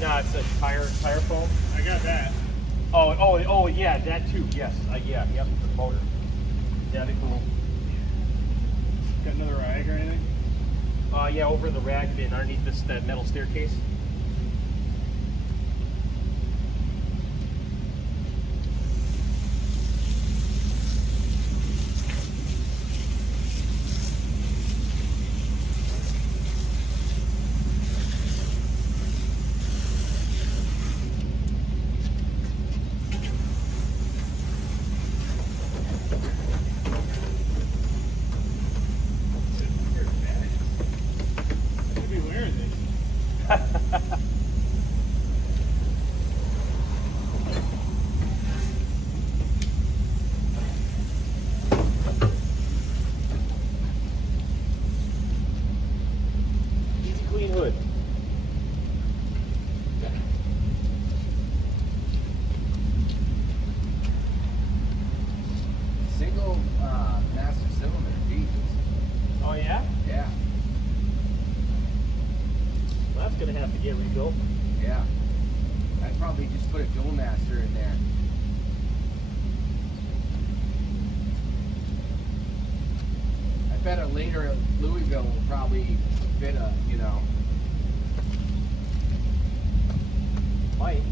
No, it's a tire foam. I got that. Oh, yeah, that too. Yes, yeah, yep, for the motor. Yeah, that'd be cool. Got another rag or anything? Yeah, over the rag bin underneath this that metal staircase. Easy clean hood. Single master cylinder, Jesus. Oh yeah? Yeah, Well, that's gonna have to get rebuilt. yeah. I'd probably just put a dual master in there. I bet a later Louisville will probably fit a, you know. Might.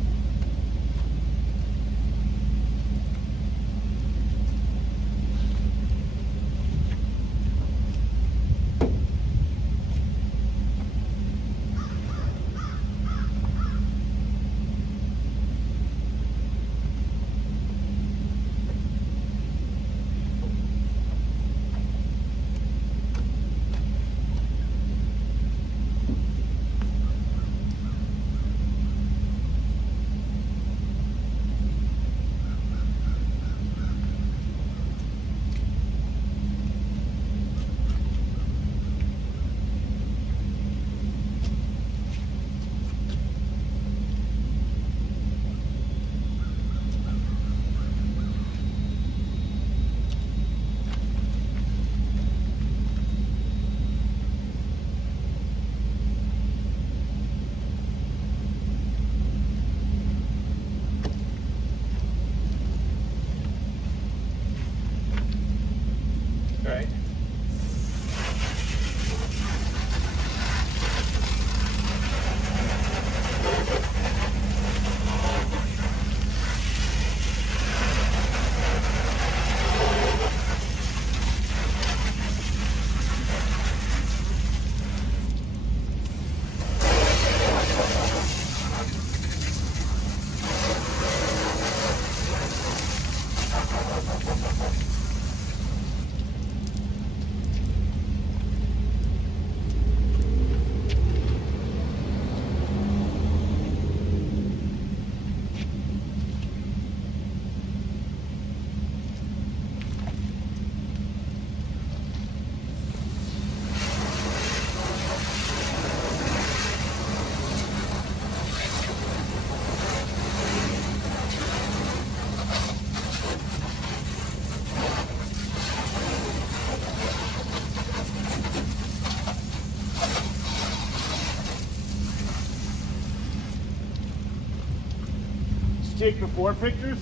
you take before pictures?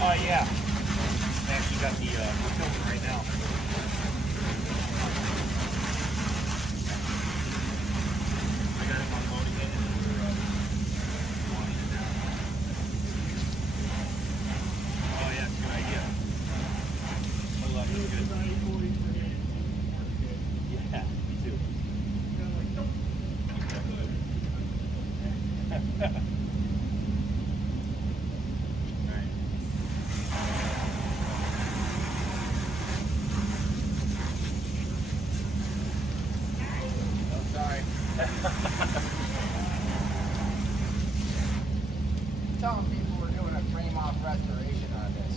Oh yeah. I actually got the we're filming right now. I got him unloading it and we're winding it down. Oh yeah, good idea. Oh, that was good. Yeah, me too. Alright. Oh, sorry. Telling people we're doing a frame off restoration on this.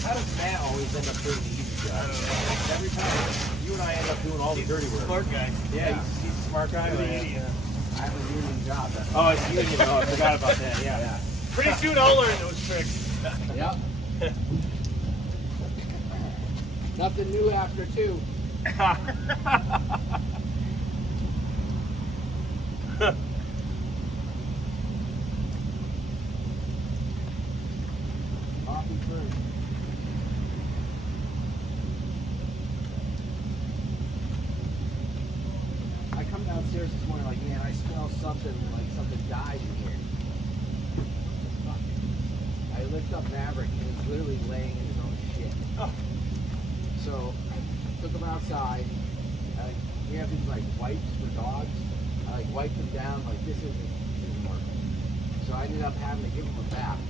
How does Matt always end up doing the easy job? I don't know. Every time you and I end up doing all the dirty work. Smart guy. Yeah, he's a smart guy. He's an but idiot. I have a union job. That's Oh, it's union. Oh, I forgot about that. Yeah. yeah. Pretty soon I'll learn those tricks. Yep. Nothing new after 2. Coffee first. I come downstairs this morning like, man, I smell something like something died in here. I lift up Maverick and he's literally laying in his own shit. Oh. So I took him outside. We have these like wipes for dogs. I like wiped him down like this isn't working. So I ended up having to give him a bath.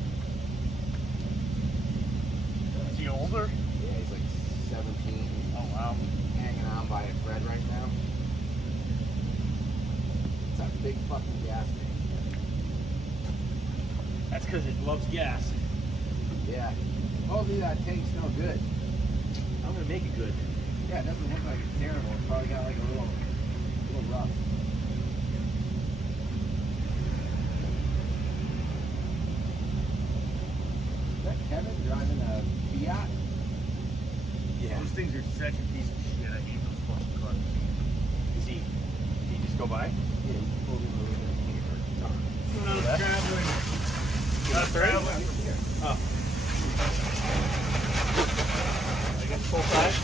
Is he older? Yeah, he's like 17. Oh wow. Hanging on by a thread right now. It's a big fucking gas tank. That's because it loves gas. Yeah. Hopefully that tank's no good. I'm gonna make it good. Yeah, it doesn't look like it's terrible. It's probably got like a little rough. Is that Kevin driving a Fiat? Yeah. Those things are such a piece of shit. I hate those fucking cars. Did he just go by? Yeah, he pulled in a little bit of When I was That? traveling. I was Right? traveling. Oh. I guess full size?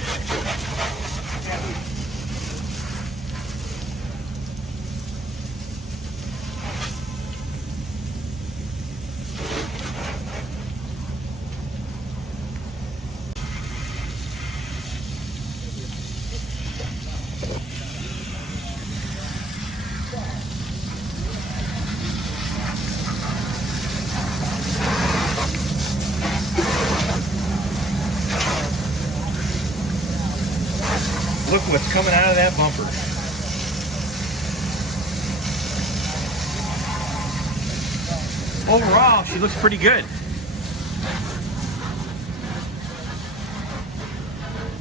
Look what's coming out of that bumper. Overall, she looks pretty good.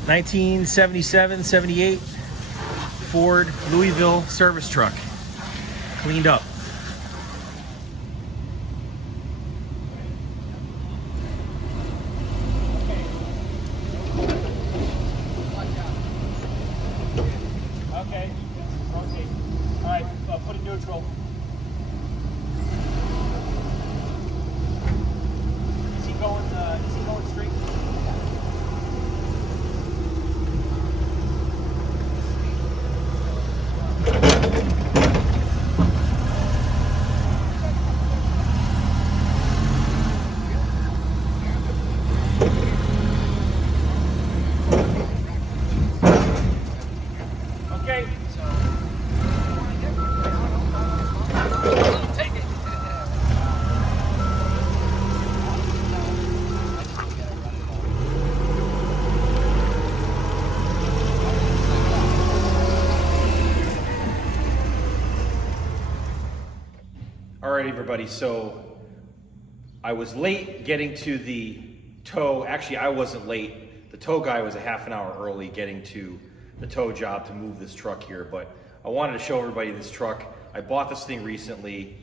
1977, 78 Ford Louisville service truck. Cleaned up. Okay, rotate. All right, put it neutral. Is he going straight? Okay. All right, everybody. So I was late getting to the tow. Actually, I wasn't late. The tow guy was a half an hour early getting to the tow job to move this truck here, but I wanted to show everybody this truck. I bought this thing recently.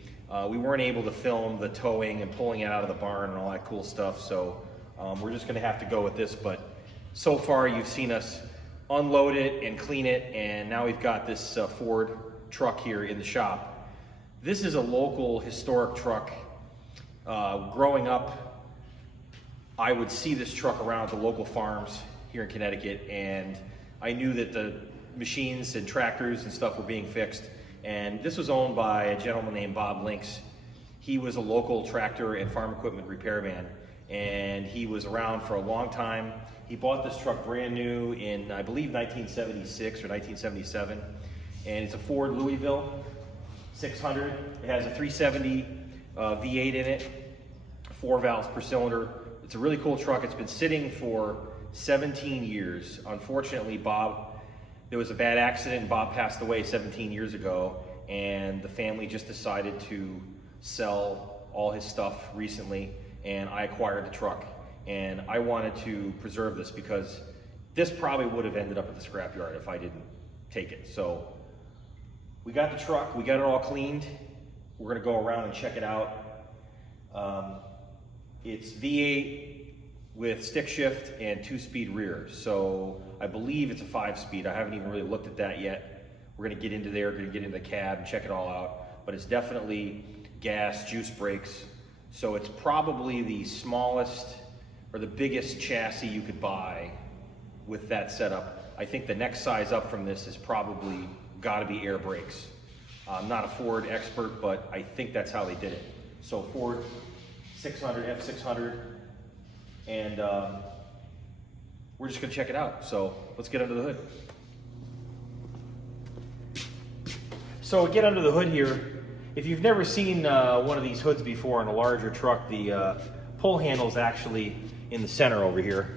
We weren't able to film the towing and pulling it out of the barn and all that cool stuff, so we're just gonna have to go with this. But so far you've seen us unload it and clean it, and now we've got this Ford truck here in the shop. This is a local historic truck. Growing up, I would see this truck around at the local farms here in Connecticut, and I knew that the machines and tractors and stuff were being fixed. And this was owned by a gentleman named Bob Links. He was a local tractor and farm equipment repairman, and he was around for a long time. He bought this truck brand new in, I believe, 1976 or 1977, and it's a Ford Louisville 600. It has a 370 V8 in it, 4 valves per cylinder. It's a really cool truck. It's been sitting for 17 years. Unfortunately, there was a bad accident and Bob passed away 17 years ago, and the family just decided to sell all his stuff recently, and I acquired the truck. And I wanted to preserve this because this probably would have ended up at the scrapyard if I didn't take it. So we got the truck, we got it all cleaned. We're gonna go around and check it out. It's V8 with stick shift and 2-speed rear. So I believe it's a 5-speed. I haven't even really looked at that yet. We're gonna get into there, gonna get into the cab and check it all out. But it's definitely gas, juice brakes. So it's probably the smallest or the biggest chassis you could buy with that setup. I think the next size up from this is probably gotta be air brakes. I'm not a Ford expert, but I think that's how they did it. So Ford 600, F600, and we're just gonna check it out. So let's get under the hood. So we get under the hood here. If you've never seen one of these hoods before in a larger truck, the pull handle is actually in the center over here.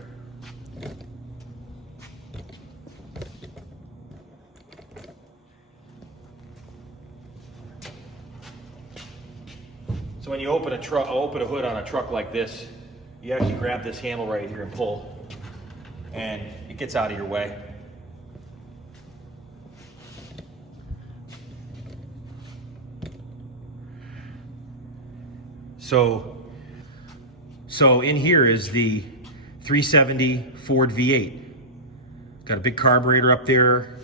So when you open a hood on a truck like this, you actually grab this handle right here and pull, and it gets out of your way. So in here is the 370 Ford V8. Got a big carburetor up there.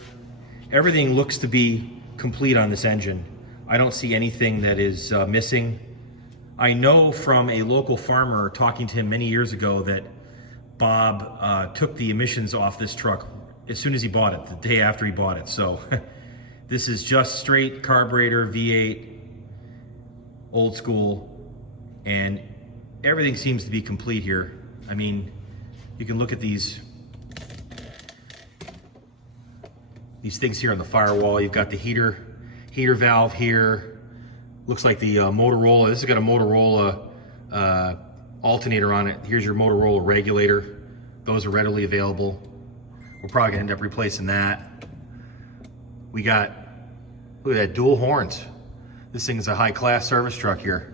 Everything looks to be complete on this engine. I don't see anything that is missing. I know from a local farmer talking to him many years ago that Bob took the emissions off this truck as soon as he bought it, the day after he bought it. So this is just straight carburetor, V8, old school, and everything seems to be complete here. I mean, you can look at these things here on the firewall. You've got the heater valve here. Looks like the Motorola, this has got a Motorola alternator on it. Here's your Motorola regulator. Those are readily available. We're probably gonna end up replacing that. We got, look at that, dual horns. This thing is a high-class service truck here.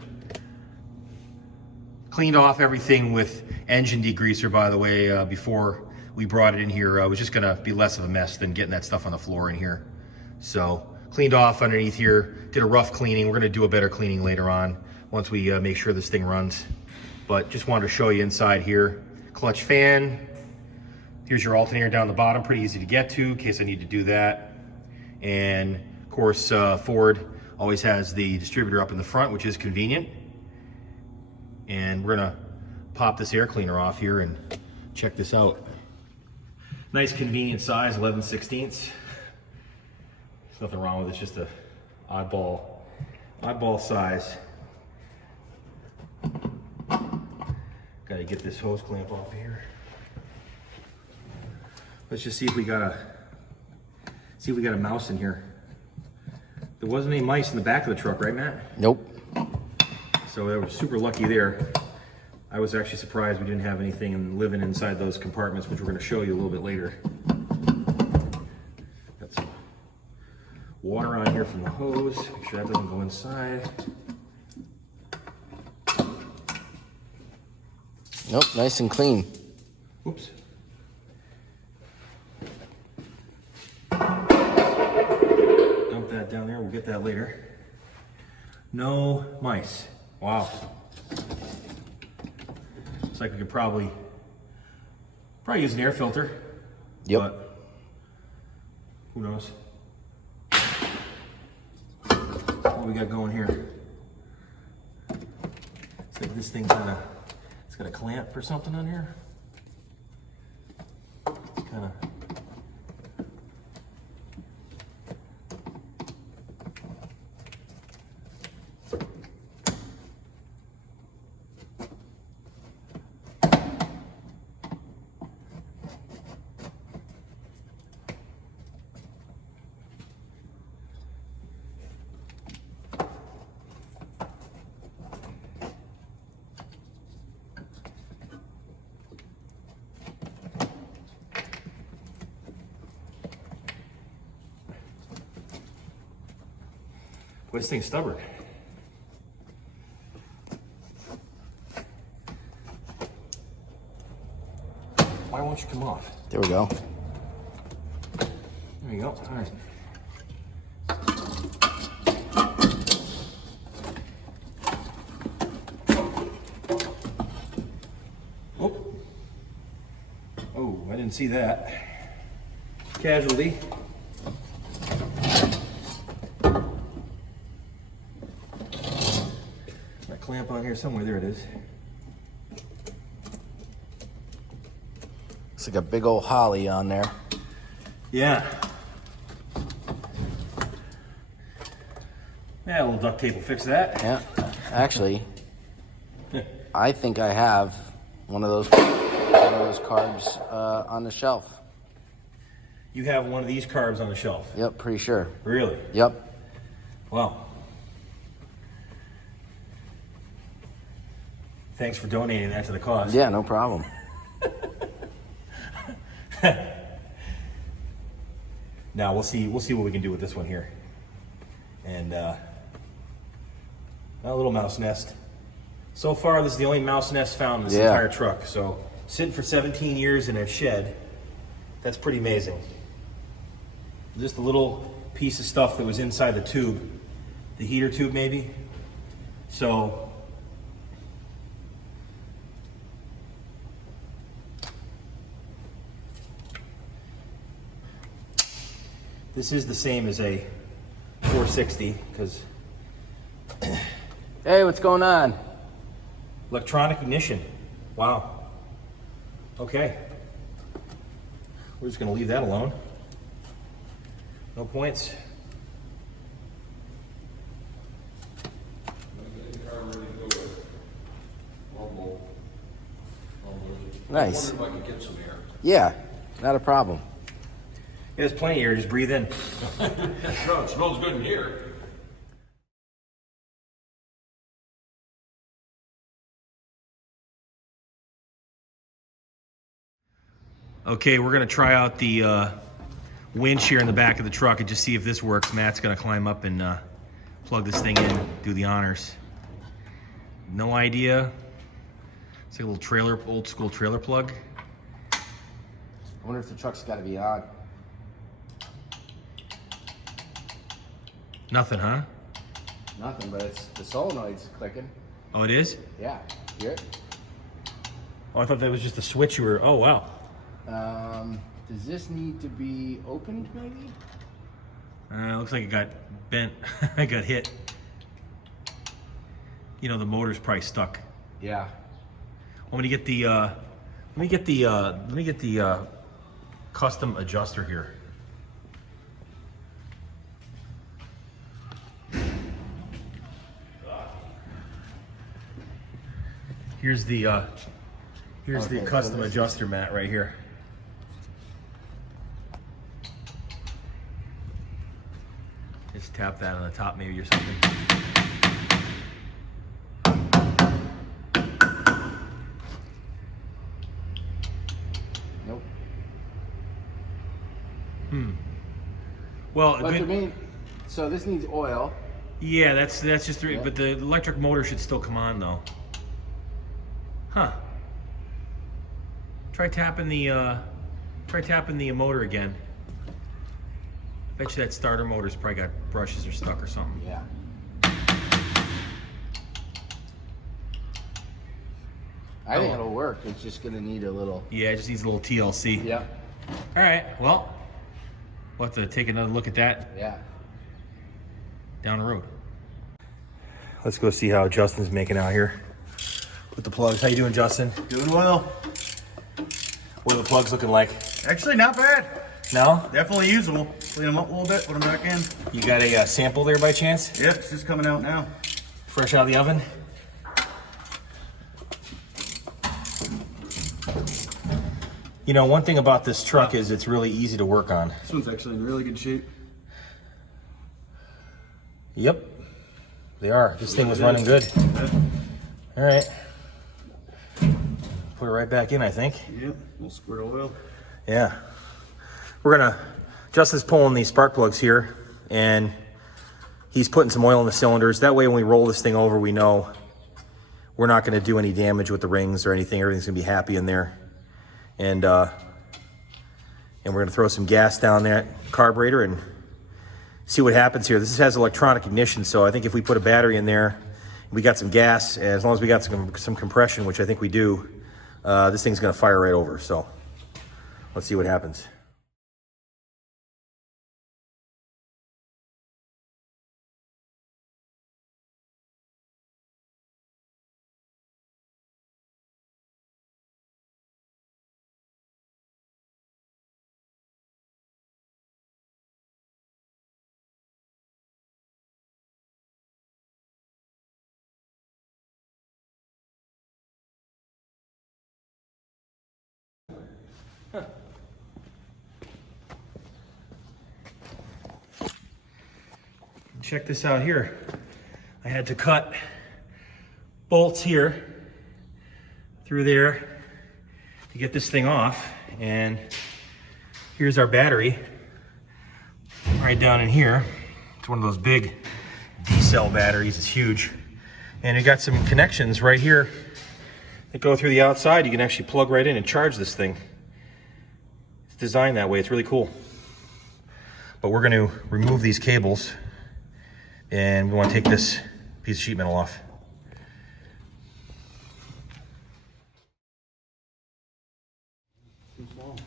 Cleaned off everything with engine degreaser, by the way, before we brought it in here. It was just gonna be less of a mess than getting that stuff on the floor in here. So cleaned off underneath here, did a rough cleaning. We're gonna do a better cleaning later on once we make sure this thing runs. But just wanted to show you inside here. Clutch fan. Here's your alternator down the bottom, pretty easy to get to in case I need to do that. And of course, Ford always has the distributor up in the front, which is convenient. And we're gonna pop this air cleaner off here and check this out. Nice convenient size, 11/16. There's nothing wrong with it, it's just a oddball size. Gotta get this hose clamp off here. Let's just see if we got a mouse in here. There wasn't any mice in the back of the truck, right, Matt? Nope. So they were super lucky there. I was actually surprised we didn't have anything living inside those compartments, which we're going to show you a little bit later. Got some water on here from the hose. Make sure that doesn't go inside. Nope, nice and clean. Oops. Dump that down there. We'll get that later. No mice. Wow. Looks like we could probably use an air filter. Yep. But who knows? What we got going here? It's like this thing's it's got a clamp or something on here. It's kind of. Boy, this thing's stubborn. Why won't you come off? There we go. There you go. All right. Oh. Oh, I didn't see that. Casualty. Clamp on here somewhere. There it is. It's like a big old holly on there. Yeah. Yeah, a little duct tape will fix that. Yeah. Actually, I think I have one of those carbs on the shelf. You have one of these carbs on the shelf? Yep, pretty sure. Really? Yep. Wow. Thanks for donating that to the cause. Yeah, no problem. Now we'll see what we can do with this one here. And a little mouse nest. So far, this is the only mouse nest found in this entire truck. So sitting for 17 years in a shed, that's pretty amazing. Just a little piece of stuff that was inside the tube, the heater tube maybe. So this is the same as a 460 because Hey, what's going on? electronic ignition. Wow. Okay. We're just going to leave that alone. No points. Nice. I wonder if I could get some air. Yeah, not a problem. Yeah, there's plenty of air. Just breathe in. No, it smells good in here. Okay, we're gonna try out the winch here in the back of the truck and just see if this works. Matt's gonna climb up and plug this thing in, do the honors. No idea. It's like a little trailer, old school trailer plug. I wonder if the truck's got to be on. Nothing, huh? Nothing, but it's the solenoid's clicking. Oh, it is? Yeah, hear it? Oh, I thought that was just a switch you were, oh, wow. Does this need to be opened, maybe? Looks like it got bent. I got hit. You know, the motor's probably stuck. Yeah. I'm gonna get the, let me get the custom adjuster here. Here's the Okay, so custom this adjuster mat right here. Just tap that on the top maybe or something. Nope. Well, But to me, so this needs oil. yeah, that's just three. Yeah. But the electric motor should still come on though. Huh? Try tapping the motor again. Bet you that starter motor's probably got brushes or stuck or something. Yeah. I think it'll work. It's just gonna need a little. Yeah, it just needs a little TLC. Yeah. All right, well, we'll have to take another look at that Yeah. down the road. Let's go see how Justin's making out here with the plugs. How you doing, Justin? Doing well. What are the plugs looking like? Actually, not bad. No? Definitely usable. Clean them up a little bit, put them back in. You got a sample there by chance? Yep, it's just coming out now. Fresh out of the oven? You know, one thing about this truck is it's really easy to work on. This one's actually in really good shape. Yep, they are. This thing was running good. All right. Put it right back in, I think. Yep, little squirt of oil. Yeah. Justin's pulling these spark plugs here, and he's putting some oil in the cylinders. That way when we roll this thing over, we know we're not gonna do any damage with the rings or anything. Everything's gonna be happy in there. And we're gonna throw some gas down that carburetor and see what happens here. This has electronic ignition, so I think if we put a battery in there, we got some gas, and as long as we got some compression, which I think we do, this thing's gonna fire right over. So let's see what happens. Check this out here. I had to cut bolts here through there to get this thing off, and here's our battery right down in here. It's one of those big D-cell batteries. It's huge, and we got some connections right here that go through the outside. You can actually plug right in and charge this thing. It's designed that way. It's really cool. But we're going to remove these cables, and we want to take this piece of sheet metal off. Too small.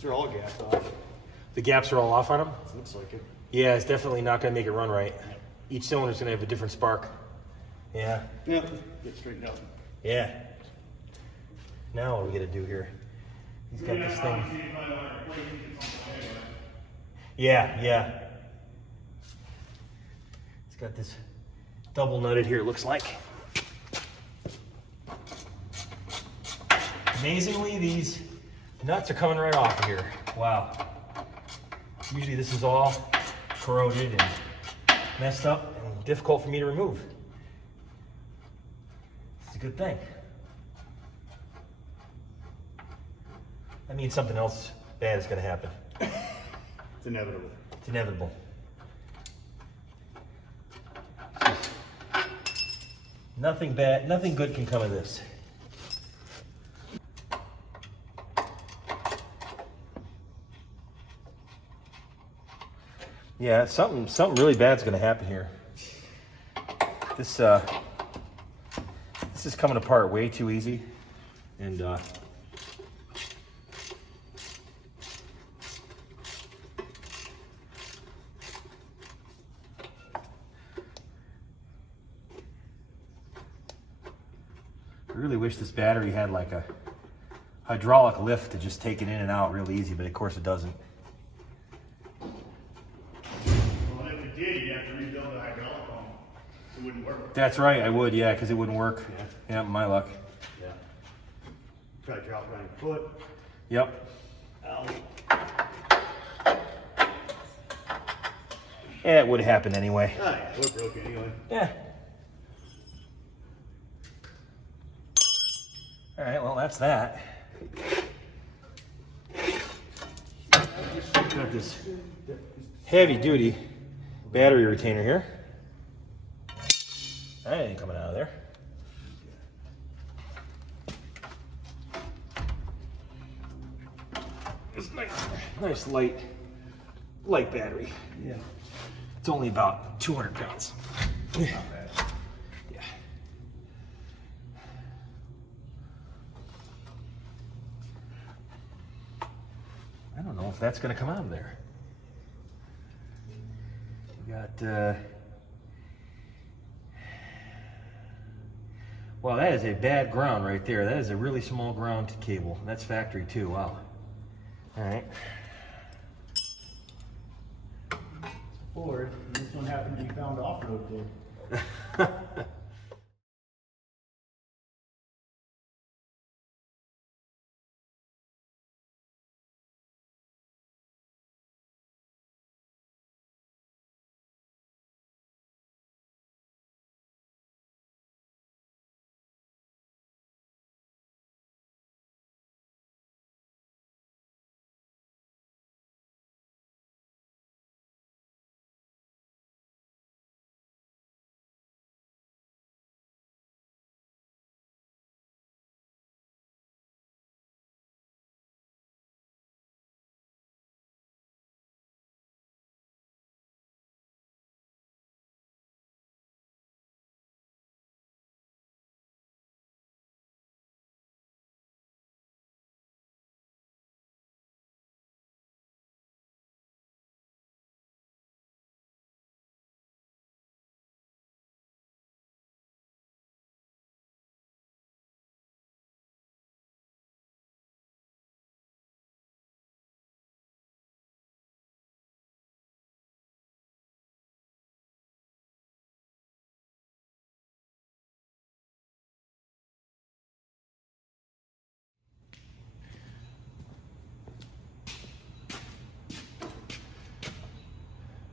They're all gapped off. The gaps are all off on them? Looks like it. Yeah, it's definitely not going to make it run right. Each cylinder's going to have a different spark. Yeah. Yep, get straightened out. Yeah. Now what are we going to do here? He's got this thing. Yeah. It's got this double nutted here, it looks like. Amazingly, these nuts are coming right off of here. Wow. Usually this is all corroded and messed up and difficult for me to remove. It's a good thing. That means something else bad is going to happen. It's inevitable. It's inevitable. Nothing bad, nothing good can come of this. Yeah, something really bad's going to happen here. This is coming apart way too easy, and I really wish this battery had like a hydraulic lift to just take it in and out real easy, but of course it doesn't. Well, if it did, you'd have to rebuild the hydraulic pump. It wouldn't work. That's right, I would, yeah, because it wouldn't work. Yeah, my luck. Yeah. Try to drop it on your foot. Yep. Ow. Yeah, it would have happened anyway. Ah, yeah, it broke anyway. Yeah. All right, well, that's that. Got this heavy duty battery retainer here. That ain't coming out of there. It's nice light battery. Yeah. It's only about 200 pounds. Not bad. Yeah. I don't know if that's going to come out of there. We got, wow, that is a bad ground right there. That is a really small ground cable. That's factory too, wow. All right. Ford, and this one happened to be found off-road there.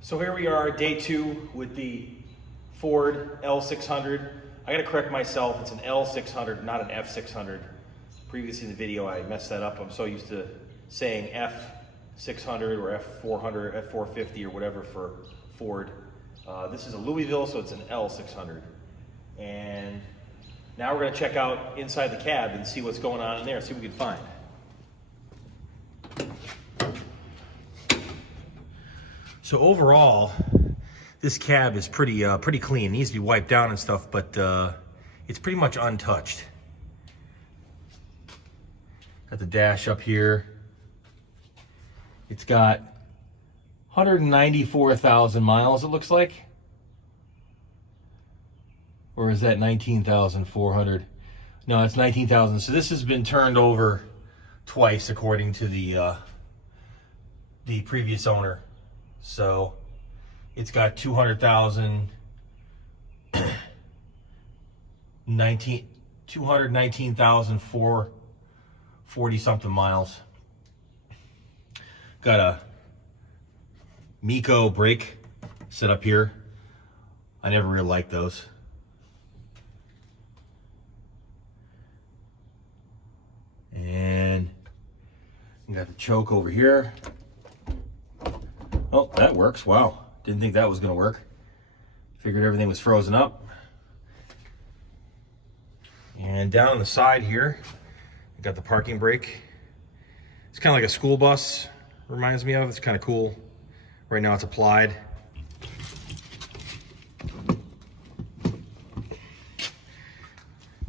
So here we are, day 2 with the Ford L-600. I gotta correct myself, it's an L-600, not an F-600. Previously in the video I messed that up. I'm so used to saying F-600 or F-400, F-450 or whatever for Ford. This is a Louisville, so it's an L-600. And now we're gonna check out inside the cab and see what's going on in there, see what we can find. So overall, this cab is pretty clean. It needs to be wiped down and stuff, but it's pretty much untouched. Got the dash up here. It's got 194,000 miles, it looks like. Or is that 19,400? No, it's 19,000. So this has been turned over twice, according to the previous owner. So it's got 219,000 219,440 something miles. Got a Miko brake set up here. I never really liked those. And you got the choke over here. Oh, that works. Wow. Didn't think that was going to work. Figured everything was frozen up. And down on the side here, you got the parking brake. It's kind of like a school bus, reminds me of. It's kind of cool. Right now it's applied.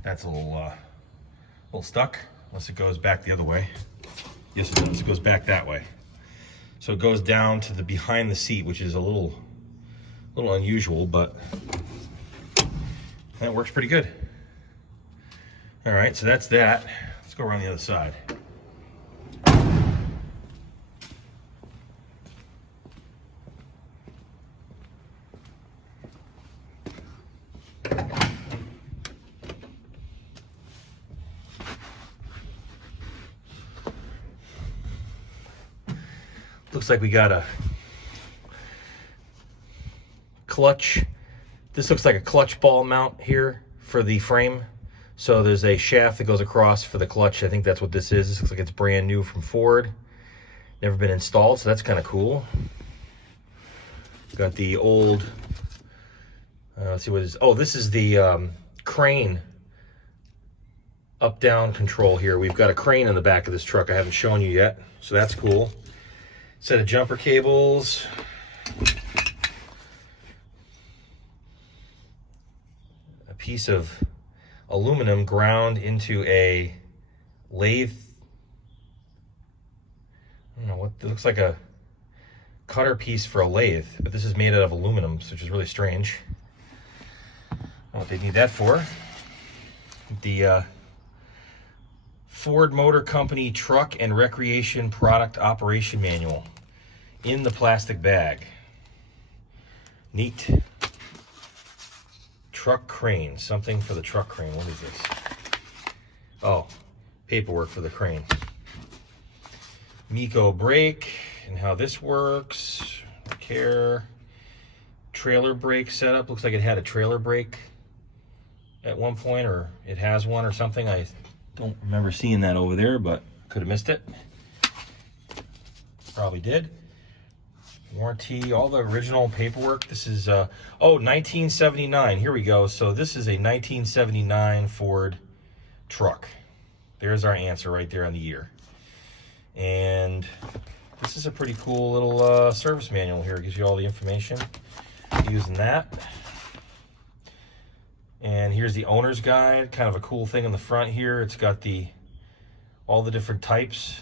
That's a little stuck, unless it goes back the other way. Yes, it does. It goes back that way. So it goes down to the behind the seat, which is a little unusual, but that works pretty good. All right, so that's that. Let's go around the other side. Looks like we got a clutch. This looks like a clutch ball mount here for the frame. So there's a shaft that goes across for the clutch. I think that's what this is. This looks like it's brand new from Ford. Never been installed, so that's kind of cool. Got the old, let's see what it is. Oh, this is the crane up-down control here. We've got a crane in the back of this truck I haven't shown you yet, so that's cool. Set of jumper cables. A piece of aluminum ground into a lathe. I don't know what it looks like, a cutter piece for a lathe, but this is made out of aluminum, which is really strange. I don't know what they need that for. The Ford Motor Company Truck and Recreation Product Operation Manual in the plastic bag. Neat. Truck crane, something for the truck crane. What is this? Oh, paperwork for the crane. Miko brake and how this works. Care. Trailer brake setup. Looks like it had a trailer brake at one point, or it has one or something. I don't remember seeing that over there, but could have missed it. Probably did. Warranty, all the original paperwork. This is, 1979. Here we go. So this is a 1979 Ford truck. There's our answer right there on the year. And this is a pretty cool little service manual here. It gives you all the information using that. And here's the owner's guide. Kind of a cool thing in the front here. It's got all the different types,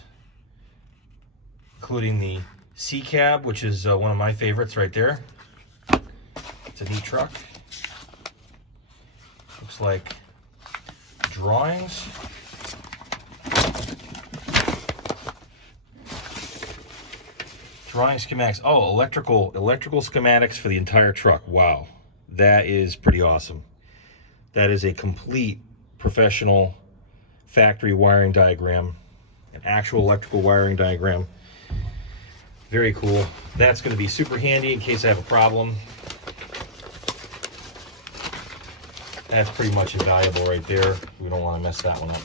including the C cab, which is one of my favorites right there. It's a neat truck. Looks like drawings. Drawing schematics. Oh, electrical schematics for the entire truck. Wow, that is pretty awesome. That is a complete professional factory wiring diagram, an actual electrical wiring diagram. Very cool. That's going to be super handy in case I have a problem. That's pretty much invaluable right there. We don't want to mess that one up.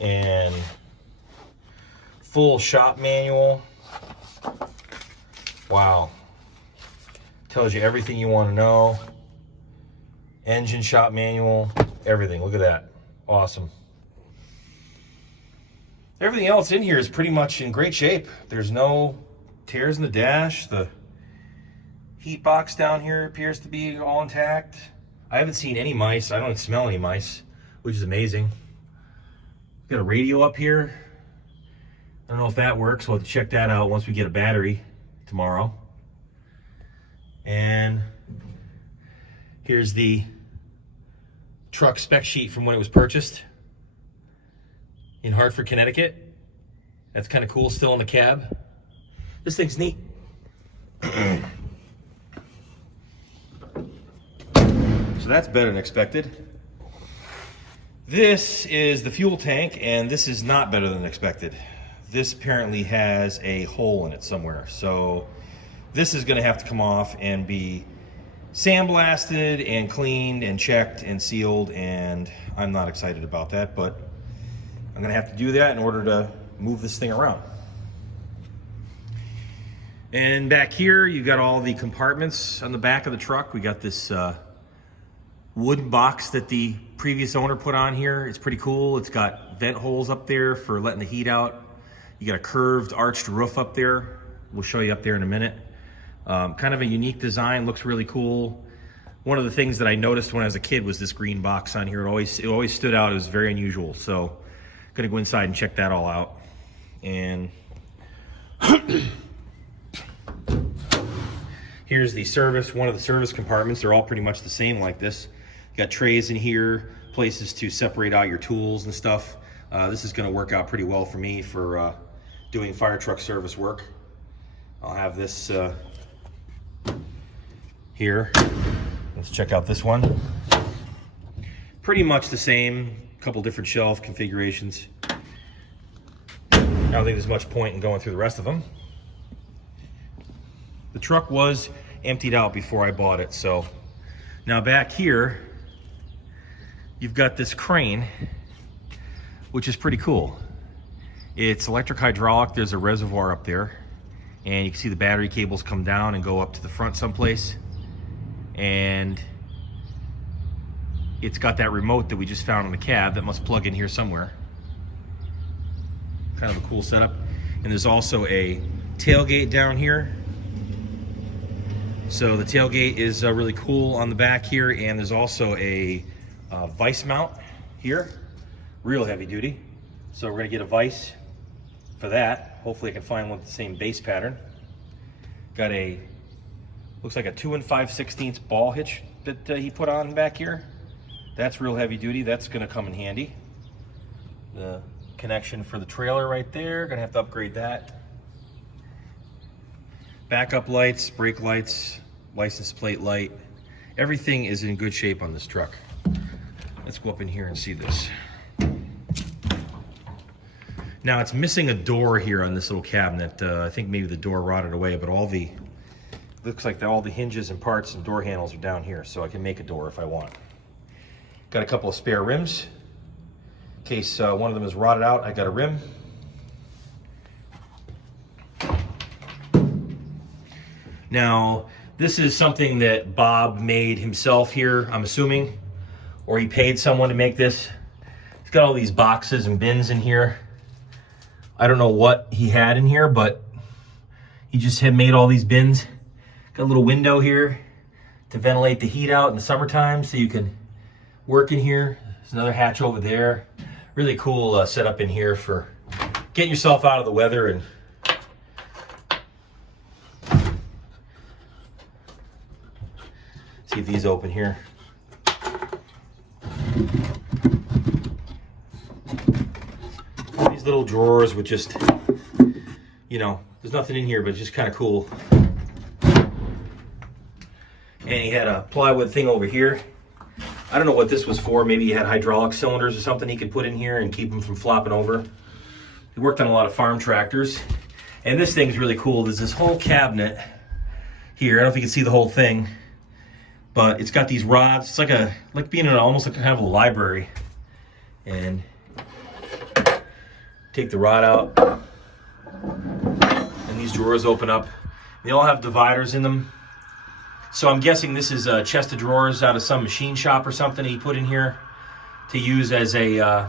And full shop manual. Wow. Tells you everything you want to know. Engine shop manual, everything. Look at that. Awesome. Everything else in here is pretty much in great shape. There's no tears in the dash. The heat box down here appears to be all intact. I haven't seen any mice. I don't smell any mice, which is amazing. Got a radio up here. I don't know if that works. We'll have to check that out once we get a battery tomorrow. And here's the truck spec sheet from when it was purchased in Hartford, Connecticut. That's kind of cool, still in the cab. This thing's neat. So that's better than expected. This is the fuel tank, and this is not better than expected. This apparently has a hole in it somewhere. So this is gonna have to come off and be sandblasted and cleaned and checked and sealed, and I'm not excited about that, but I'm gonna have to do that in order to move this thing around. And back here, you got all the compartments on the back of the truck. We got this wooden box that the previous owner put on here. It's pretty cool. It's got vent holes up there for letting the heat out. You got a curved arched roof up there. We'll show you up there in a minute. Kind of a unique design, looks really cool. One of the things that I noticed when I was a kid was this green box on here. It always stood out. It was very unusual. So gonna go inside and check that all out. And here's the one of the service compartments. They're all pretty much the same like this. You got trays in here, places to separate out your tools and stuff. This is gonna work out pretty well for me for doing fire truck service work. I'll have this here. Let's check out this one. Pretty much the same, couple different shelf configurations. I don't think there's much point in going through the rest of them. The truck was emptied out before I bought it, so now back here you've got this crane, which is pretty cool. It's electric hydraulic. There's a reservoir up there, and you can see the battery cables come down and go up to the front someplace. And it's got that remote that we just found in the cab that must plug in here somewhere. Kind of a cool setup. And there's also a tailgate down here. So the tailgate is really cool on the back here, and there's also a vise mount here, real heavy duty. So we're gonna get a vise for that. Hopefully I can find one with the same base pattern. Got a, looks like a 2 5/16 ball hitch that he put on back here. That's real heavy duty. That's gonna come in handy. The connection for the trailer right there, gonna have to upgrade that. Backup lights, brake lights, license plate light. Everything is in good shape on this truck. Let's go up in here and see this. Now it's missing a door here on this little cabinet. I think maybe the door rotted away, but looks like all the hinges and parts and door handles are down here, so I can make a door if I want. Got a couple of spare rims. In case one of them is rotted out, I got a rim. Now, this is something that Bob made himself here, I'm assuming, or he paid someone to make this. He's got all these boxes and bins in here. I don't know what he had in here, but he just had made all these bins. Got a little window here to ventilate the heat out in the summertime so you can work in here. There's another hatch over there. Really cool setup in here for getting yourself out of the weather. And see if these open here. These little drawers with just, you know, there's nothing in here, but it's just kind of cool. And he had a plywood thing over here. I don't know what this was for. Maybe he had hydraulic cylinders or something he could put in here and keep them from flopping over. He worked on a lot of farm tractors. And this thing's really cool. There's this whole cabinet here. I don't know if you can see the whole thing, but it's got these rods. It's like being in almost like kind of a library. And take the rod out, and these drawers open up. They all have dividers in them. So I'm guessing this is a chest of drawers out of some machine shop or something he put in here to use as a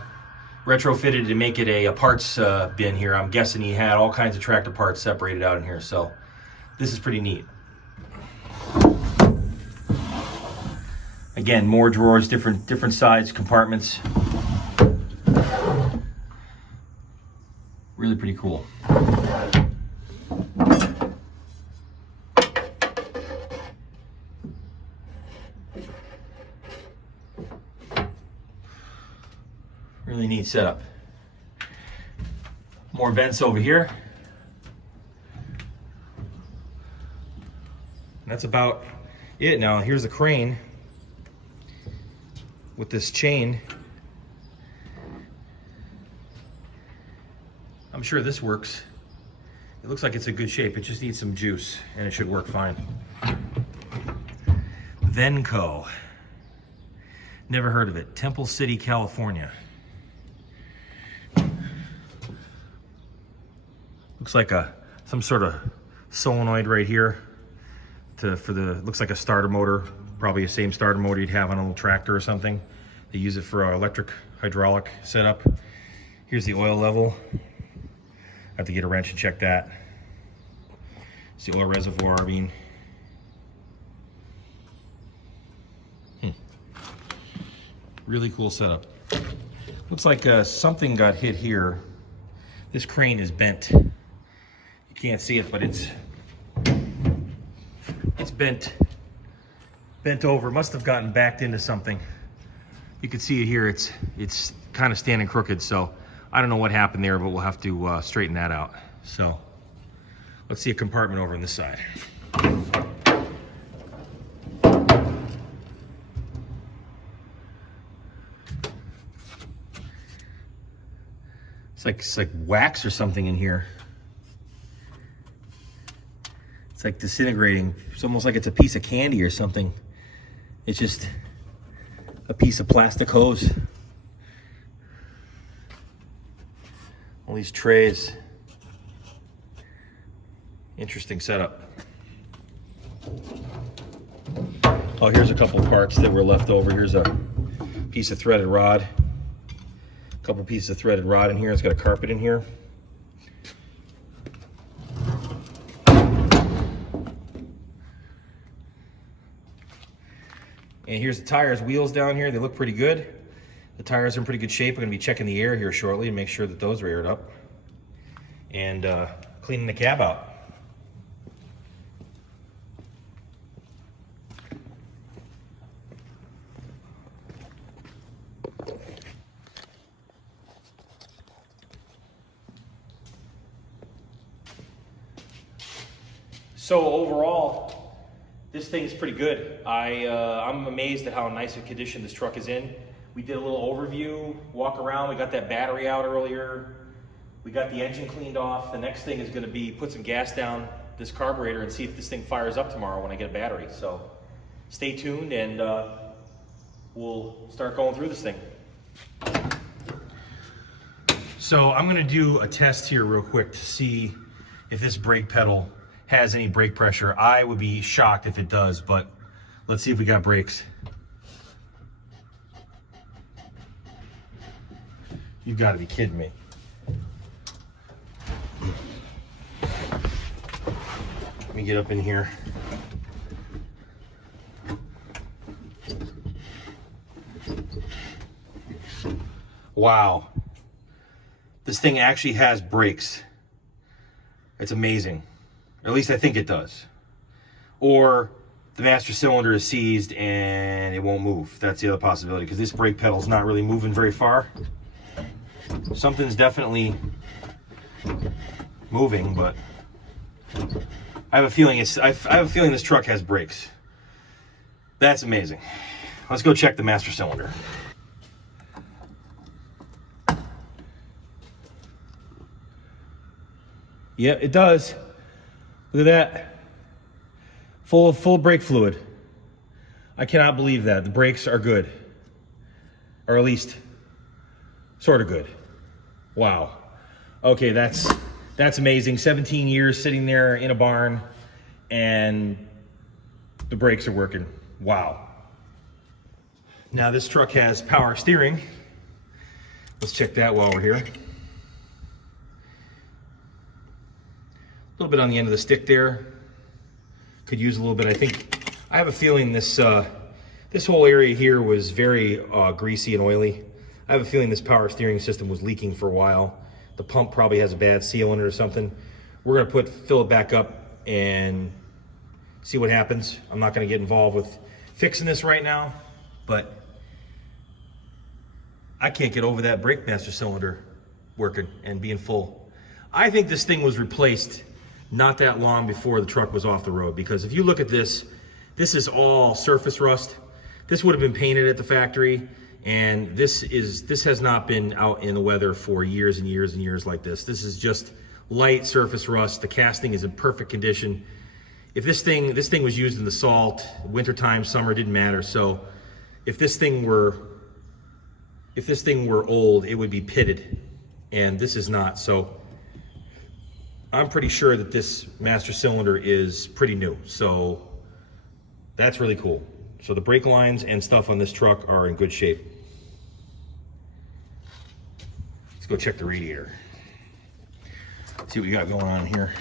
retrofitted to make it a parts bin here. I'm guessing he had all kinds of tractor parts separated out in here. So this is pretty neat. Again, more drawers, different size compartments. Really pretty cool. Really neat setup. More vents over here. And that's about it. Now here's the crane with this chain. I'm sure this works. It looks like it's in good shape. It just needs some juice and it should work fine. Venco. Never heard of it. Temple City, California. Looks like some sort of solenoid right here looks like a starter motor, probably the same starter motor you'd have on a little tractor or something. They use it for our electric hydraulic setup. Here's the oil level. I have to get a wrench and check that. It's the oil reservoir, I mean. Really cool setup. Looks like something got hit here. This crane is bent. You can't see it, but it's bent over. Must have gotten backed into something. You can see it here. It's kind of standing crooked, so I don't know what happened there, but we'll have to straighten that out. So let's see a compartment over on this side. It's like wax or something in here. It's like disintegrating. It's almost like it's a piece of candy or something. It's just a piece of plastic hose. All these trays. Interesting setup. Oh, here's a couple parts that were left over. Here's a piece of threaded rod. A couple pieces of threaded rod in here. It's got a carpet in here. And here's the tires, wheels down here. They look pretty good. The tires are in pretty good shape. We're gonna be checking the air here shortly and make sure that those are aired up. And cleaning the cab out. So overall, this thing's pretty good. I'm amazed at how nice a condition this truck is in. We did a little overview, walk around. We got that battery out earlier. We got the engine cleaned off. The next thing is going to be put some gas down this carburetor and see if this thing fires up tomorrow when I get a battery. So stay tuned and we'll start going through this thing. So I'm going to do a test here real quick to see if this brake pedal has any brake pressure. I would be shocked if it does, but let's see if we got brakes. You've got to be kidding me. Let me get up in here. Wow. This thing actually has brakes. It's amazing. Or at least I think it does. Or the master cylinder is seized and it won't move. That's the other possibility, because this brake pedal's not really moving very far. Something's definitely moving, but I have a feeling I have a feeling this truck has brakes. That's amazing. Let's go check the master cylinder. Yeah, it does. Look at that. Full brake fluid. I cannot believe that. The brakes are good. Or at least sort of good. Wow. Okay, that's amazing. 17 years sitting there in a barn and the brakes are working. Wow. Now this truck has power steering. Let's check that while we're here. A little bit on the end of the stick there. Could use a little bit. I have a feeling this this whole area here was very greasy and oily. I have a feeling this power steering system was leaking for a while. The pump probably has a bad seal in it or something. We're gonna fill it back up and see what happens. I'm not gonna get involved with fixing this right now, but I can't get over that brake master cylinder working and being full. I think this thing was replaced not that long before the truck was off the road, because if you look at this, this is all surface rust. This would have been painted at the factory, and this has not been out in the weather for years and years and years like this. This is just light surface rust. The casting is in perfect condition. If this thing was used in the salt, wintertime, summer, didn't matter. So if this thing were old, it would be pitted, and this is not. So I'm pretty sure that this master cylinder is pretty new. So that's really cool. So the brake lines and stuff on this truck are in good shape. Let's go check the radiator. See what we got going on here.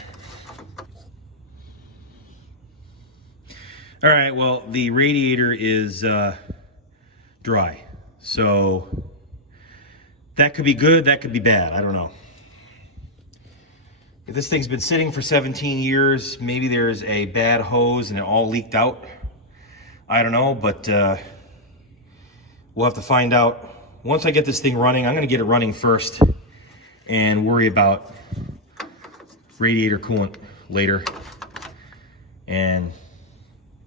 All right, well, the radiator is dry. So that could be good, that could be bad, I don't know. If this thing's been sitting for 17 years, maybe there's a bad hose and it all leaked out. I don't know, but we'll have to find out. Once I get this thing running, I'm gonna get it running first and worry about radiator coolant later. And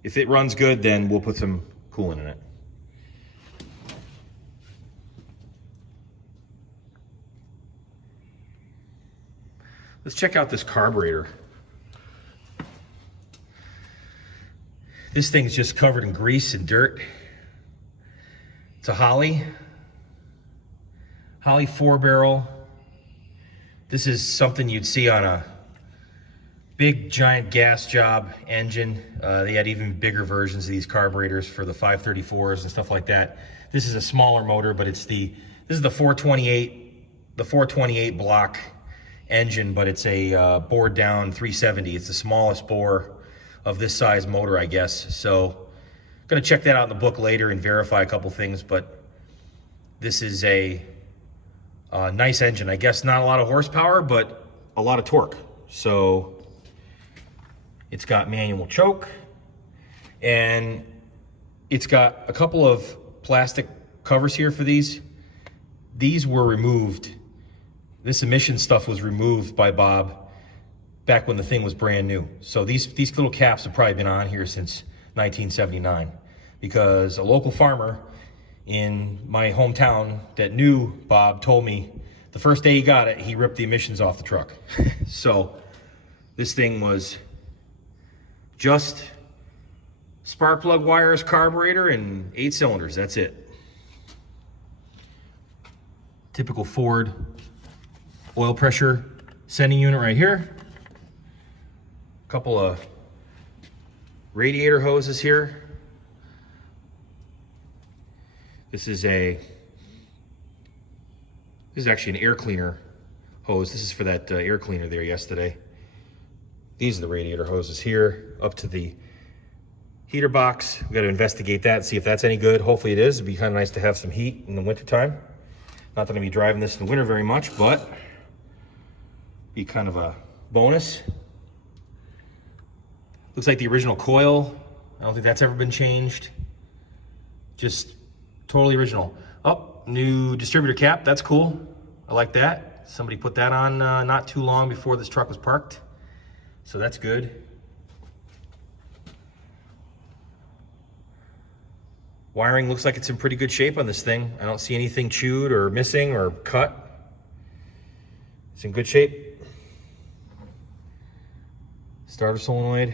if it runs good, then we'll put some coolant in it. Let's check out this carburetor. This thing's just covered in grease and dirt. It's a Holly 4-barrel. This is something you'd see on a Big giant gas job engine. They had even bigger versions of these carburetors for the 534s and stuff like that. This is a smaller motor, but this is the 428 block engine, but it's a bored down 370. It's the smallest bore of this size motor, I guess. So I'm gonna check that out in the book later and verify a couple things, but this is a nice engine. I guess not a lot of horsepower, but a lot of torque. So it's got manual choke, and it's got a couple of plastic covers here for these. These were removed. This emission stuff was removed by Bob back when the thing was brand new. So these little caps have probably been on here since 1979, because a local farmer in my hometown that knew Bob told me the first day he got it, he ripped the emissions off the truck. So this thing was just spark plug wires, carburetor, and 8 cylinders. That's it. Typical Ford oil pressure sending unit right here. A couple of radiator hoses here. This is actually an air cleaner hose. This is for that air cleaner there yesterday. These are the radiator hoses here up to the heater box. We got to investigate that and see if that's any good. Hopefully it is. It'd be kind of nice to have some heat in the wintertime. Not that I'm gonna be driving this in the winter very much, but be kind of a bonus. Looks like the original coil. I don't think that's ever been changed. Just totally original. Oh, new distributor cap. That's cool. I like that. Somebody put that on not too long before this truck was parked. So that's good. Wiring looks like it's in pretty good shape on this thing. I don't see anything chewed or missing or cut. It's in good shape. Starter solenoid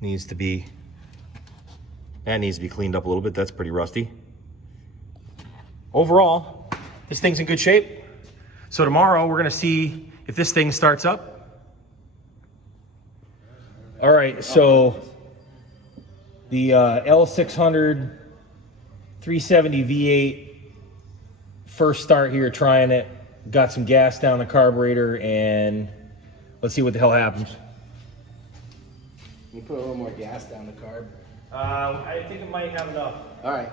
needs to be cleaned up a little bit. That's pretty rusty. Overall, this thing's in good shape. So tomorrow we're gonna see if this thing starts up. All right, so the L-600 370 V8 first start here, trying it. Got some gas down the carburetor, and let's see what the hell happens. You put a little more gas down the carb. I think it might have enough. All right.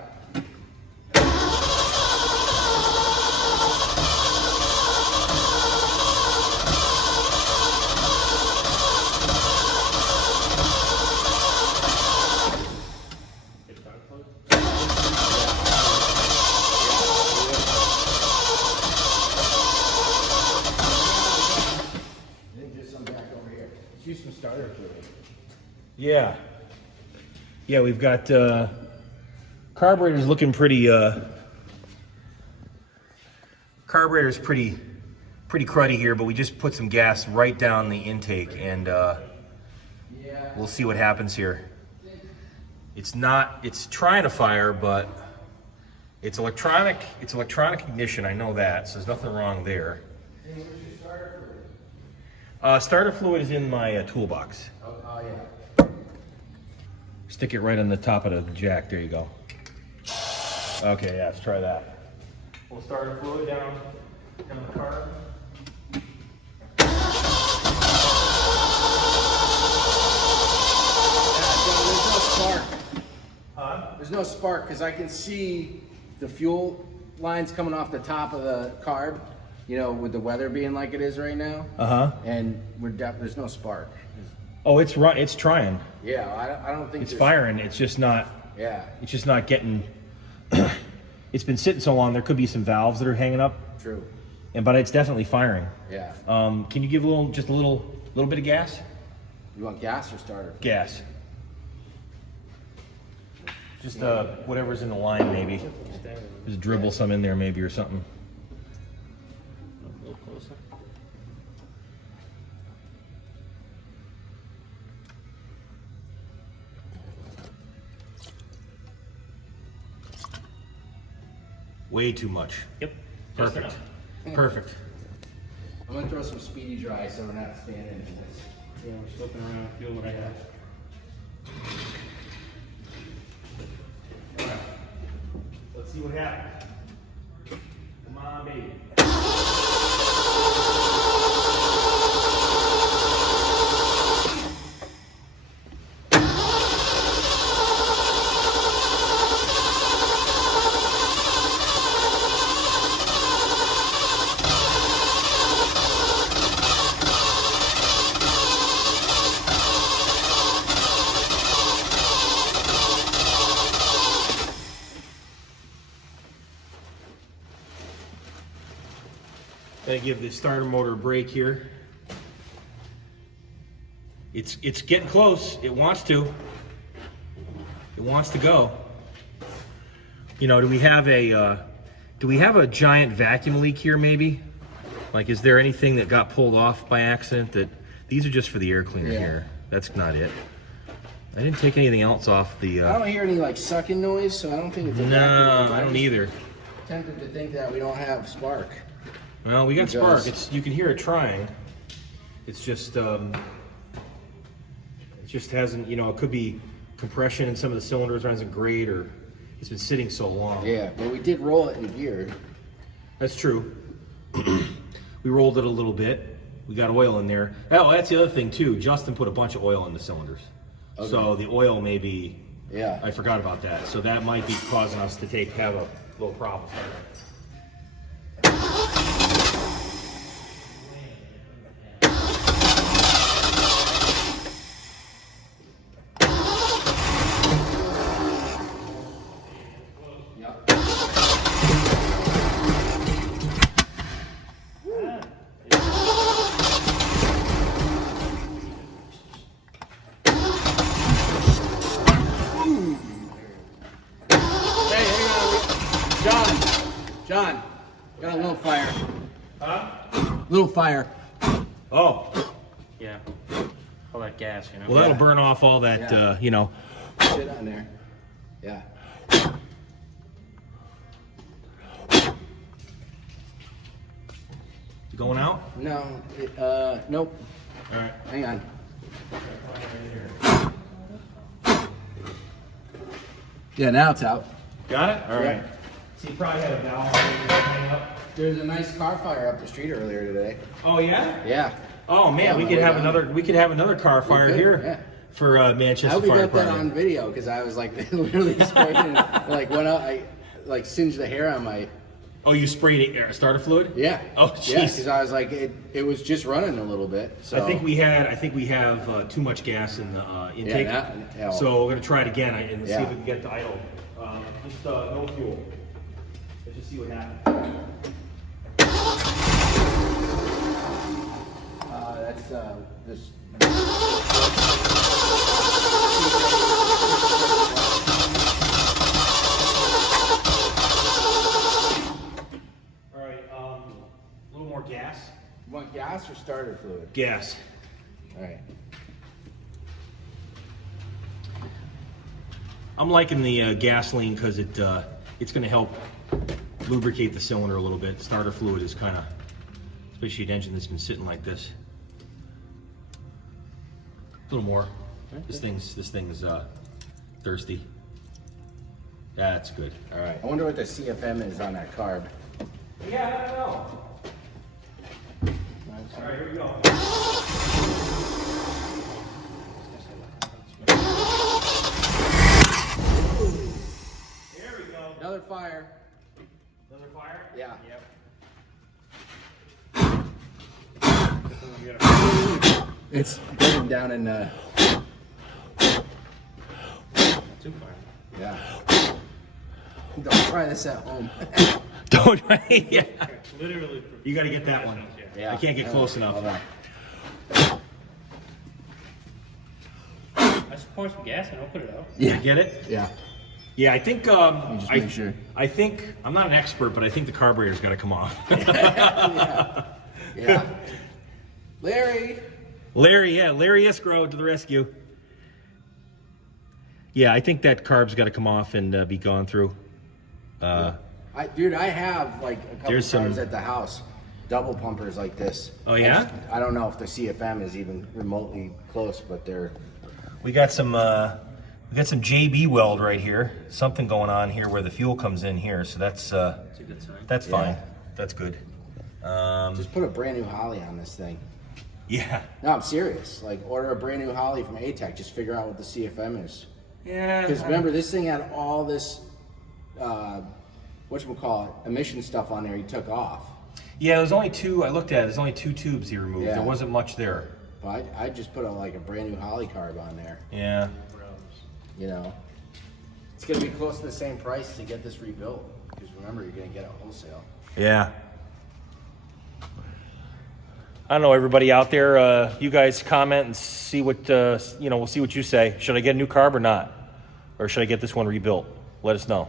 Use some starter fluid. Yeah. Yeah, we've got carburetor's looking pretty carburetor's pretty cruddy here, but we just put some gas right down the intake, and we'll see what happens here. It's trying to fire, but it's electronic ignition, I know that, so there's nothing wrong there. Starter fluid is in my toolbox. Oh yeah. Stick it right on the top of the jack. There you go. Okay, yeah, let's try that. We'll starter fluid down in the car. There's no spark. Huh? There's no spark because I can see the fuel lines coming off the top of the carb. You know, with the weather being like it is right now. And there's no spark. Oh, it's trying. Yeah, I don't think it's firing. It's just not. Yeah. It's just not getting. It's been sitting so long. There could be some valves that are hanging up. True. But it's definitely firing. Yeah. Can you give just a little bit of gas? You want gas or starter? Gas. Just whatever's in the line, maybe. Just dribble some in there, maybe, or something. Way too much. Yep. Perfect. Perfect. I'm gonna throw some speedy dry so we're not standing in this. Yeah, we're just looking around, feel what I have. All right. Let's see what happens. Come on, baby. Gotta give the starter motor a break here. It's getting close. It wants to. It wants to go. You know, do we have a giant vacuum leak here maybe? Like, is there anything that got pulled off by accident? That these are just for the air cleaner here. That's not it. I didn't take anything else off the. I don't hear any like sucking noise, so I don't think it's a No, vacuum. I don't either. Tempted to think that we don't have spark. Well, we got It spark. does. You can hear it trying. It's just it just hasn't. You know, it could be compression in some of the cylinders isn't great, or it's been sitting so long. Yeah, but we did roll it in gear. That's true. We rolled it a little bit. We got oil in there. Oh, that's the other thing too. Justin put a bunch of oil in the cylinders, so the oil may be. Yeah. I forgot about that. So that might be causing us to have a little problem. John, got a little fire. Huh? Little fire. Oh. Yeah. All that gas, you know? Well, that'll burn off all that. Yeah. You know. Shit on there. Yeah. Going out? No. Nope. All right. Hang on. Yeah, now it's out. Got it? All right. Yeah. So you probably had a valve hanging up. There's a nice car fire up the street earlier today. Oh yeah? Yeah. Oh man, Yeah, we on could the way have down. another. We could have another car fire could, here yeah. for Manchester I hope we Fire got that Department. on video because I was like literally spraying and like went out. I like singed the hair on my. Oh, you sprayed starter fluid? Yeah. Oh, Yeah, jeez. because I was like it was just running a little bit. So I think we have too much gas in the intake. Yeah. So we're gonna try it again and see Yeah. if we can get to idle. Just no fuel. Let's just see what happens. That's this. All right. A little more gas. You want gas or starter fluid? Gas. All right. I'm liking the gasoline because it's going to help lubricate the cylinder a little bit. Starter fluid is kind of, especially an engine that's been sitting like this. A little more. Okay. This thing's thirsty. That's good. All right. I wonder what the CFM is on that carb. Yeah, I don't know. All right, here we go. There we go. Another fire. Another fire? Yeah. Yep. It's burning down in. Too far. Yeah. Don't try this at home. Don't, right? Yeah. Literally. You got to get that one. Yeah. I can't get close enough. Hold on. I just pour some gas and I'll put it out. Yeah. Get it? Yeah. Yeah, I think. just make sure. I think I'm not an expert, but I think the carburetor's got to come off. Yeah. Yeah. Larry. Larry Iskro to the rescue. Yeah, I think that carb's got to come off and be gone through. Dude, I have like a couple There's some- cars at the house. double pumpers like this. Oh, yeah? I don't know if the CFM is even remotely close, but they're. We got some JB weld right here. Something going on here where the fuel comes in here. So that's That's a good sign. that's fine. Yeah. That's good. Just put a brand new Holly on this thing. Yeah. No, I'm serious. Like, order a brand new Holly from ATEC. Just figure out what the CFM is. Yeah. Because remember, this thing had all this, whatchamacallit, emission stuff on there he took off. Yeah, there's only two. I looked at it. There's only 2 tubes he removed. Yeah. There wasn't much there. But I just put a brand new Holly carb on there. Yeah. You know, it's gonna be close to the same price to get this rebuilt. Because remember, you're gonna get it wholesale. Yeah. I don't know, everybody out there, you guys comment and see what, we'll see what you say. Should I get a new carb or not? Or should I get this one rebuilt? Let us know.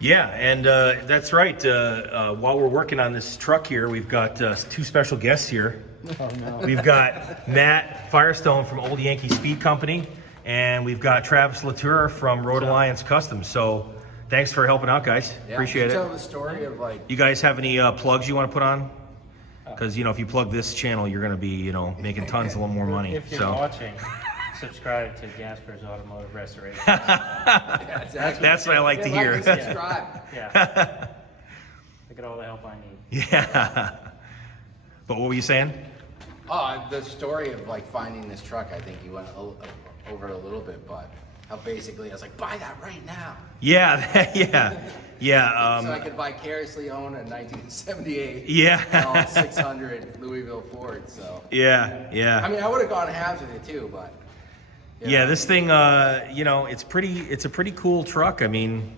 Yeah, and that's right. While we're working on this truck here, we've got 2 special guests here. Oh, no. We've got Matt Firestone from Old Yankee Speed Company, and we've got Travis Latour from Road Alliance Customs. So thanks for helping out, guys. Appreciate Tell it. the story of You guys have any plugs you want to put on? Because, if you plug this channel, you're going to be, making tons of more money. If you're watching, subscribe to Gasper's Automotive Restoration. That's what I like to hear. Subscribe. Yeah. I get all the help I need. Yeah. But what were you saying? Oh, the story of finding this truck, I think you went over it a little bit, but how basically I was like, buy that right now. Yeah, yeah. So I could vicariously own a 1978 Yeah. L-600 Louisville Ford. So Yeah. I mean, I would have gone halves with it too, but Yeah, this thing, it's a pretty cool truck. I mean,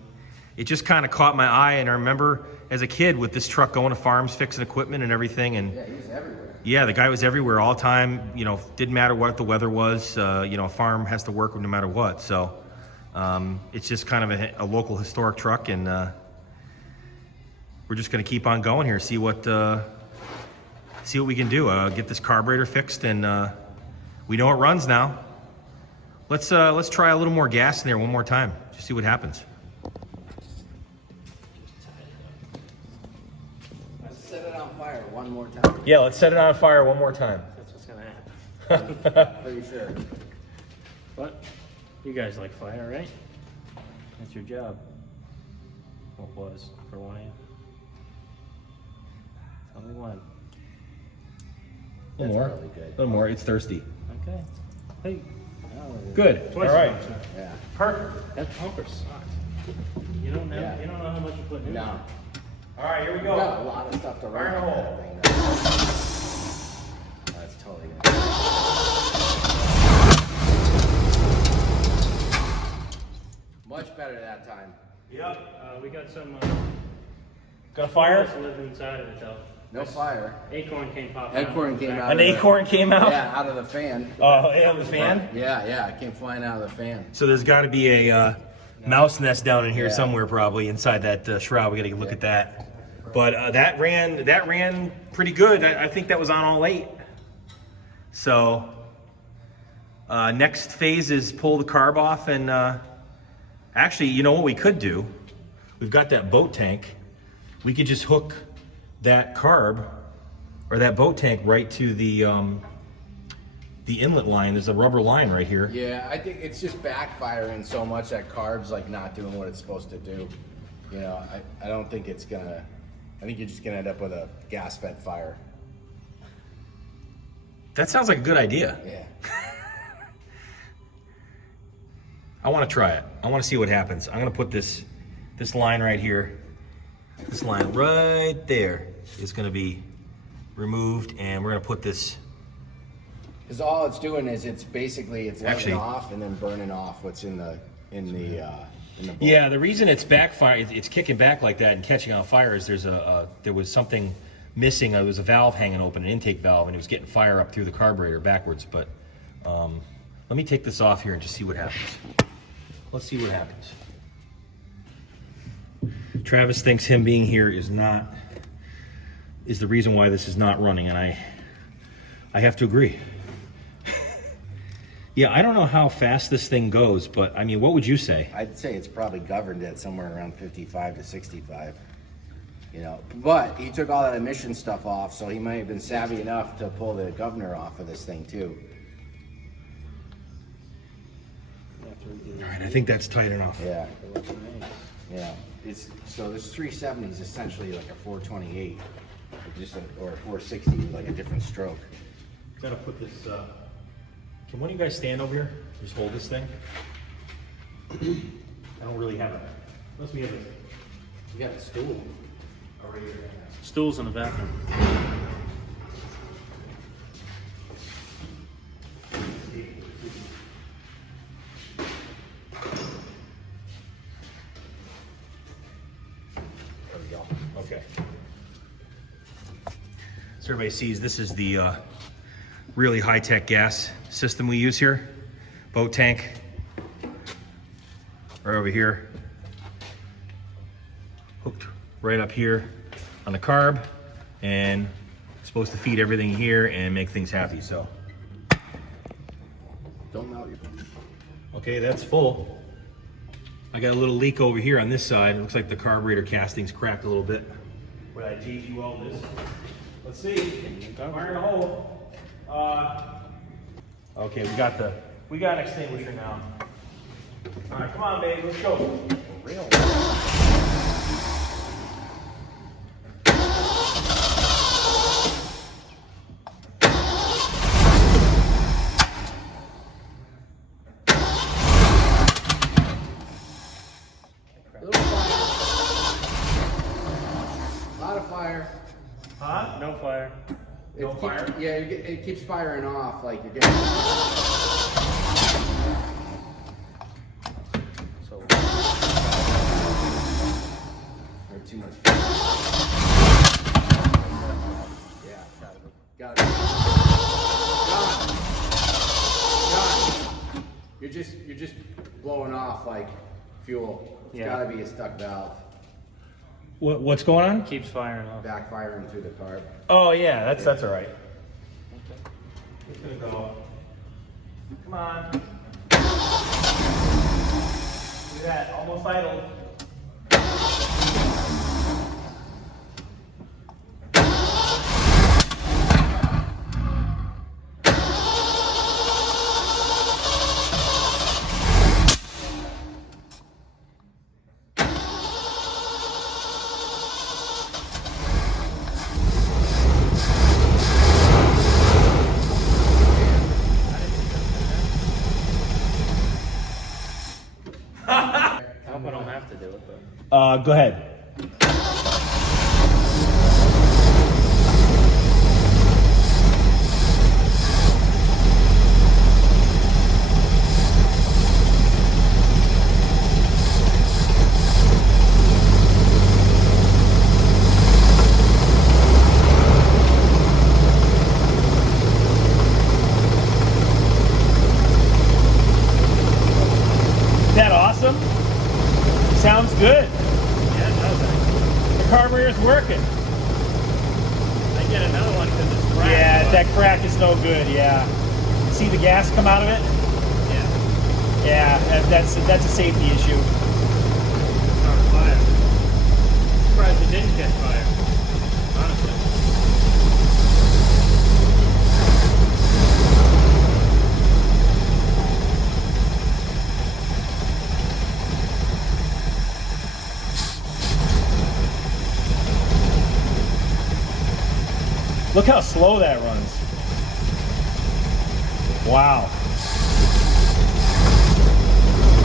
it just kind of caught my eye, and I remember as a kid with this truck going to farms, fixing equipment and everything, and yeah, he was everywhere. yeah, the guy was everywhere all the time. Didn't matter what the weather was. A farm has to work no matter what. So it's just kind of a local historic truck, and we're just going to keep on going here, see what we can do. Get this carburetor fixed, and we know it runs now. Let's try a little more gas in there one more time. Just see what happens. Let's set it on fire one more time. Yeah, let's set it on fire one more time. That's what's going to happen. Pretty sure. But you guys like fire, right? That's your job. What was for one of you? Tell me when. A little more. That's really good. A little more. It's thirsty. Okay. Hey. Good. Twice All right. Yeah. Perfect. That pumper sucks. You don't know. Yeah. You don't know how much you put in. No. All right, here we We go. got a lot of stuff to run on that thing. That's totally good. Much better that time. Yep. We got some. Got a fire? Live inside of it though. No fire. Acorn came popping out. Acorn came out. An acorn came out? Yeah, out of the fan. Oh, yeah, the fan? Yeah, it came flying out of the fan. So there's got to be a mouse nest down in here Yeah. somewhere, probably inside that shroud. We got to look at that. But that ran pretty good. I think that was on all 8. So next phase is pull the carb off, and actually, you know what we could do? We've got that boat tank. We could just hook that carb or that boat tank right to the inlet line. There's a rubber line right here. Yeah, I think it's just backfiring so much that carb's not doing what it's supposed to do. I don't think it's gonna. I think you're just gonna end up with a gas-fed fire. That sounds like a good idea. Yeah. I want to try it. I want to see what happens. I'm going to put this line right here. This line right there is going to be removed, and we're going to put this. Because all it's doing is it's Actually- letting off and then burning off what's in the bowl. Yeah, the reason it's backfire, it's kicking back like that and catching on fire is there was something missing. There was a valve hanging open, an intake valve, and it was getting fire up through the carburetor backwards. But let me take this off here and just see what happens. Let's see what happens. Travis thinks him being here is the reason why this is not running, and I have to agree. Yeah, I don't know how fast this thing goes, but I mean, what would you say? I'd say it's probably governed at somewhere around 55 to 65. You know, but he took all that emission stuff off, so he might have been savvy enough to pull the governor off of this thing too. All right, I think that's tight enough. Yeah, yeah. It's so this 370 is essentially like a 428, or a 460 with like a different stroke. Gotta put this. Can one of you guys stand over here? Just hold this thing. I don't really have it. Unless we have it. You got a stool. Stools in the bathroom. There we go. Okay. So everybody sees, this is the really high-tech gas system we use here. Boat tank. Right over here. Hooked right up here on the carb, and supposed to feed everything here and make things happy. So Don't melt your. okay, that's full. I got a little leak over here on this side. It looks like the carburetor casting's cracked a little bit. Where I JG weld this. Let's see. Fire in the hole. Okay, we got an extinguisher now. All right, come on, baby, let's go. For real. A lot of fire. Huh? No fire. No fire? Yeah, it keeps firing off like you're getting. So Or too much. Yeah, got it. John, you're just blowing off like fuel. It's Yeah. gotta be a stuck valve. What's going on? keeps firing off. Backfiring through the carb. Oh yeah, that's all right. It's gonna go. Come on. Look at that, almost idle. I hope I don't have to do it, but. Go ahead. Is that awesome? Sounds good. Yeah, it does actually. The carburetor's working. I get another one because it's cracked. Yeah, but- that crack is no good. Yeah. See the gas come out of it? Yeah. Yeah, that's a safety issue. It's on fire. Surprised it didn't catch fire. Honestly. Look how slow that runs. Wow.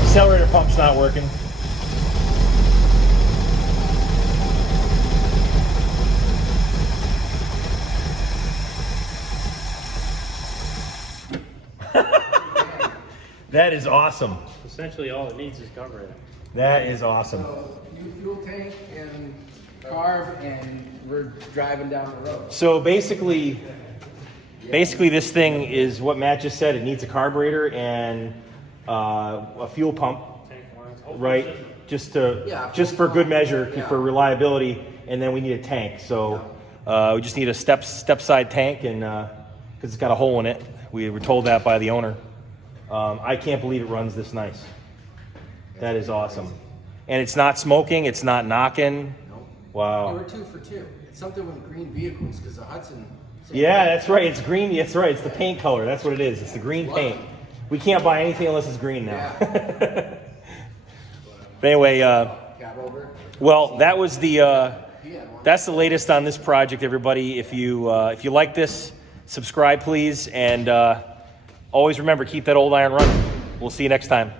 Accelerator pump's not working. That is awesome. Essentially, all it needs is carburetor. That is awesome. So new fuel tank and carb, and we're driving down the road. So basically this thing is what Matt just said. It needs a carburetor and a fuel pump, Tank lines. right? Just Yeah, just for good measure, yeah. for reliability, and then we need a tank. So we just need a step side tank, and because it's got a hole in it. We were told that by the owner. I can't believe it runs this nice. That is awesome. And it's not smoking. It's not knocking. They Wow. were 2 for 2. It's something with green vehicles because the Hudson. Yeah, that's right. It's green. That's right. It's the paint color. That's what it is. It's the green paint. We can't buy anything unless it's green now. Yeah. But anyway, Cab over. well, that was the. He had one. That's the latest on this project, everybody. If you like this, subscribe, please, and always remember, keep that old iron running. We'll see you next time.